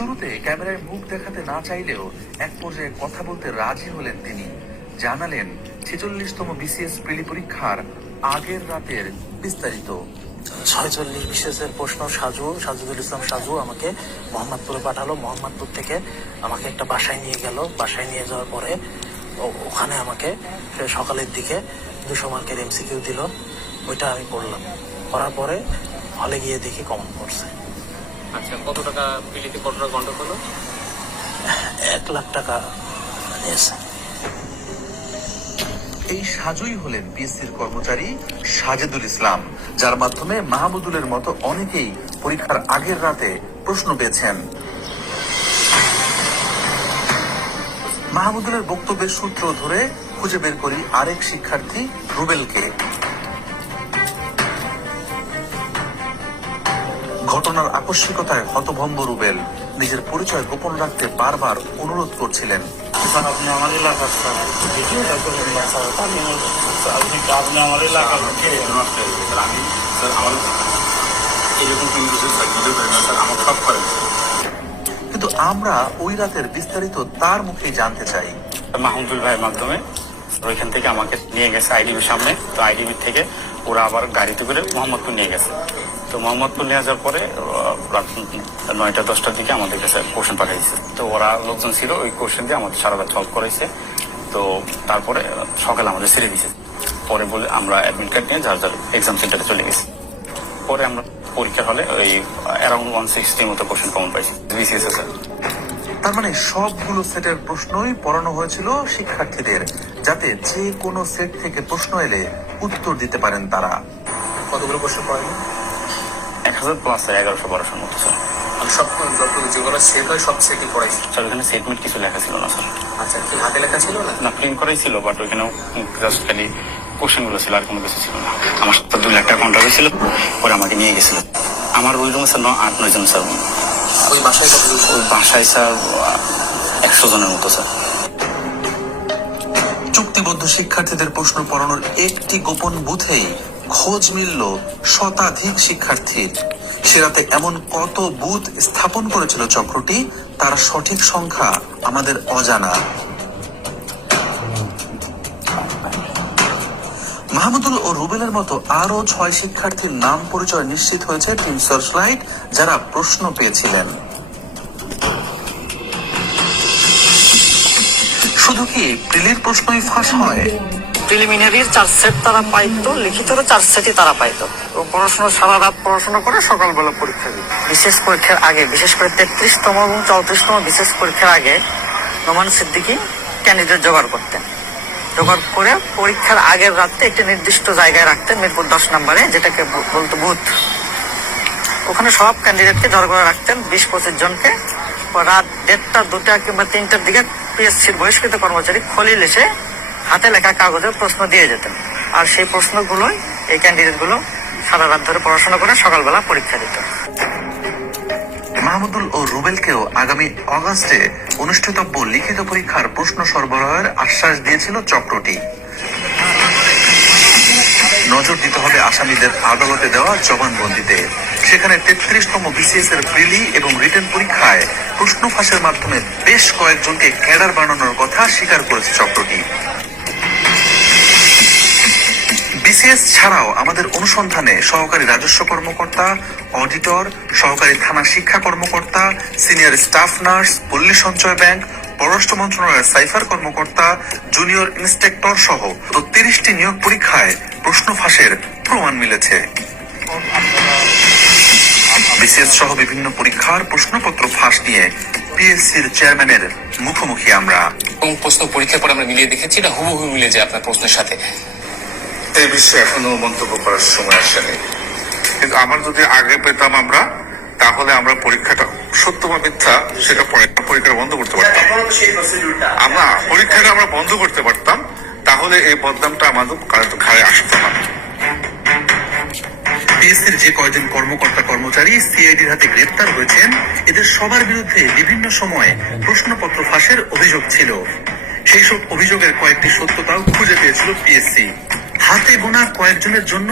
শুরুতে ক্যামেরায় মুখ দেখাতে না চাইলেও এক পর্যায়ে কথা বলতে রাজি হলেন তিনি। জানালেন, ছেচল্লিশতম বিসিএস প্রিলি পরীক্ষার আগের রাতের বিস্তারিত। ছয়চল্লিশ বিশেষের প্রশ্ন সাজু, সাজুদুল ইসলাম সাজু আমাকে মোহাম্মদপুরে পাঠালো। মোহাম্মদপুর থেকে আমাকে একটা বাসায় নিয়ে গেল। বাসায় নিয়ে যাওয়ার পরে ওখানে আমাকে সকালের দিকে দুশো মার্কের এমসিকিউ দিল। ওইটা আমি পড়লাম। পড়ার পরে হলে গিয়ে দেখি কমন পড়ছে। আচ্ছা কত টাকা বিলিতে কত টাকা গন্ডক হলো? এক লাখ টাকা এই সাজুই হলেন পিএসসির কর্মচারী সাজেদুল ইসলাম যার মাধ্যমে মাহমুদুলের মতো অনেকেই পরীক্ষার আগের রাতে প্রশ্ন পেয়েছেন। মাহমুদুলের বক্তব্যের সূত্র ধরে খুঁজে বের করি আরেক শিক্ষার্থী রুবেলকে। ঘটনার আকস্মিকতায় হতভম্ব রুবেল। নিজের পরিচয় গোপন রাখতে বারবার অনুরোধ করছিলেন। আপনি আমার এলাকার স্যার। আপনি আপনি আমার এলাকার আমি স্যার আমার এরকম কিন্তু না স্যার আমার সব করে কিন্তু আমরা ওই রাতের বিস্তারিত তার মুখেই জানতে চাই। মাহমুদুল ভাইয়ের মাধ্যমে ওইখান থেকে আমাকে নিয়ে গেছে আইডিবির সামনে। তো আইডিবি থেকে ওরা আবার গাড়িতে করে মোহাম্মদপুর নিয়ে গেছে। তো মোহাম্মদপুর নিয়ে যাওয়ার পরে রাত নয়টা দশটার দিকে আমাদের কাছে কোশ্চেন পাঠাইছে। তো ওরা লোকজন ছিল ওই কোশ্চেন দিয়ে আমাদের সারা রাত সলভ করাইছে তো তারপরে সকালে আমাদের ছেড়ে দিয়েছে। পরে বলে আমরা অ্যাডমিট কার্ড নিয়ে যার যার এক্সাম সেন্টারে চলে গেছি। পরে আমরা পরীক্ষার হলে ওই অ্যারাউন্ড ওয়ান সিক্সটির মতো কোশ্চেন কমন পাইছি। বিসিএস স্যার তার মানে সবগুলো সেটের প্রশ্নই পড়ানো হয়েছিল শিক্ষার্থীদের যাতে যে কোনো সেট থেকে প্রশ্ন এলে উত্তর দিতে পারেন তারা। কতগুলো প্রশ্ন পড়েনি হাজার প্লাস স্যার এগারোশো বারোশোর মতো স্যার। আমি সব যত যেগুলো সেট হয় সব সেটই পড়াইছি স্যার ওখানে সেটমেন্ট কিছু লেখা ছিল না স্যার। আচ্ছা কি হাতে লেখা ছিল না? না প্রিন্ট করাই ছিল বাট ওইখানে জাস্ট খালি কোশ্চেন ছিল আর কোনো কিছু ছিল না। আমার সাথে দুই লাখ টাকা কন্ট্রাক্ট ছিল পরে আমাকে নিয়ে গেছিল। আমার ওই রুমে স্যার আট নয় জন স্যার। ওই বাসায় ওই বাসায় স্যার একশো জনের মতো স্যার। চুক্তিবদ্ধ শিক্ষার্থীদের প্রশ্ন পড়ানোর একটি গোপন বুথেই খোঁজ মিলল শতাধিক শিক্ষার্থীর। সেরাতে এমন কত বুথ স্থাপন করেছিল চক্রটি, তার সঠিক সংখ্যা আমাদের অজানা। মাহমুদুল ও রুবেলের মতো আরও ছয় শিক্ষার্থীর নাম পরিচয় নিশ্চিত হয়েছে টিম সার্চলাইট, যারা প্রশ্ন পেয়েছিলেন। শুধু কি প্রিলির প্রশ্নই ফাঁস হয়? প্রিলিমিনারির চার সেট তারা পাইতো লিখিতরও চার সেটই তারা পাইতো। পড়াশোনা সারা রাত পড়াশোনা করে সকালবেলা পরীক্ষা দিত। বিশেষ পরীক্ষার আগে বিশেষ করে তেত্রিশতম এবং চৌত্রিশতম বিশেষ পরীক্ষার আগে নোমান সিদ্দিকি ক্যান্ডিডেট জোগাড় করতেন। জোগাড় করে পরীক্ষার আগের রাতে একটি নির্দিষ্ট জায়গায় রাখতেন মিরপুর দশ নম্বরে যেটাকে বলতো বুথ। ওখানে সব ক্যান্ডিডেটকে জড় করে রাখতেন বিশ পঁচিশ জনকে। রাত দেড়টা দুটা কিংবা তিনটার দিকে পিএসসির বহিষ্কৃত কর্মচারী খলিল এসে হাতে লেখা কাগজে প্রশ্ন দিয়ে যেতেন। আর সেই প্রশ্নগুলোই এই ক্যান্ডিডেটগুলো সারা রাত ধরে পড়াশোনা করে সকালবেলা পরীক্ষা দিত। মাহমুদুল ও রুবেলকেও আগামী অগাস্টে অনুষ্ঠিতব্য লিখিত পরীক্ষার প্রশ্ন সরবরাহের আশ্বাস দিয়েছিল চক্রটি। নজর দিতে হবে আসামিদের আদালতে দেওয়া জবানবন্দিতে। সেখানে তেত্রিশতম বিসিএস এর প্রিলি এবং রিটেন পরীক্ষায় প্রশ্ন ফাঁসের মাধ্যমে বেশ কয়েকজনকে ক্যাডার বানানোর কথা স্বীকার করেছে চক্রটি। বিসিএস ছাড়াও আমাদের অনুসন্ধানে সহকারী রাজস্ব কর্মকর্তা, অডিটর, সহকারী থানা শিক্ষা কর্মকর্তা, সিনিয়র স্টাফ নার্স, পল্লী সঞ্চয় ব্যাংক, পররাষ্ট্র মন্ত্রণালয়ের সাইফার কর্মকর্তা, জুনিয়র ইন্সপেক্টর সহ তিরিশটি নিয়োগ পরীক্ষায় প্রশ্ন ফাঁসের প্রমাণ মিলেছে। বিসিএস সহ বিভিন্ন পরীক্ষার প্রশ্নপত্র ফাঁস নিয়ে পিএসসির চেয়ারম্যানের মুখোমুখি আমরা। প্রশ্ন পরীক্ষার পর আমরা মিলিয়ে দেখেছি, এটা হুবহু মিলে যায় আপনার প্রশ্নের সাথে। এই বিষয়ে এখনও মন্তব্য করার সময় আসেনি। কিন্তু আমার যদি আগে পেতাম আমরা তাহলে আমরা পরীক্ষাটা সত্য বা মিথ্যা সেটা পরীক্ষা বন্ধ করতে পারতাম। আমরা পরীক্ষাটা আমরা বন্ধ করতে পারতাম তাহলে এই বদনামটা আমাদের কারও ঘাড়ে আসতো না। পিএসসির যে কয়জন কর্মকর্তা কর্মচারী সিআইডির হাতে গ্রেপ্তার হয়েছেন এদের সবার বিরুদ্ধে বিভিন্ন সময়ে প্রশ্নপত্র ফাঁসের অভিযোগ ছিল। সেই সব অভিযোগের কয়েকটি সত্যতাও খুঁজে পেয়েছিল পিএসসি। হাতে গোনা কয়েকজনের জন্য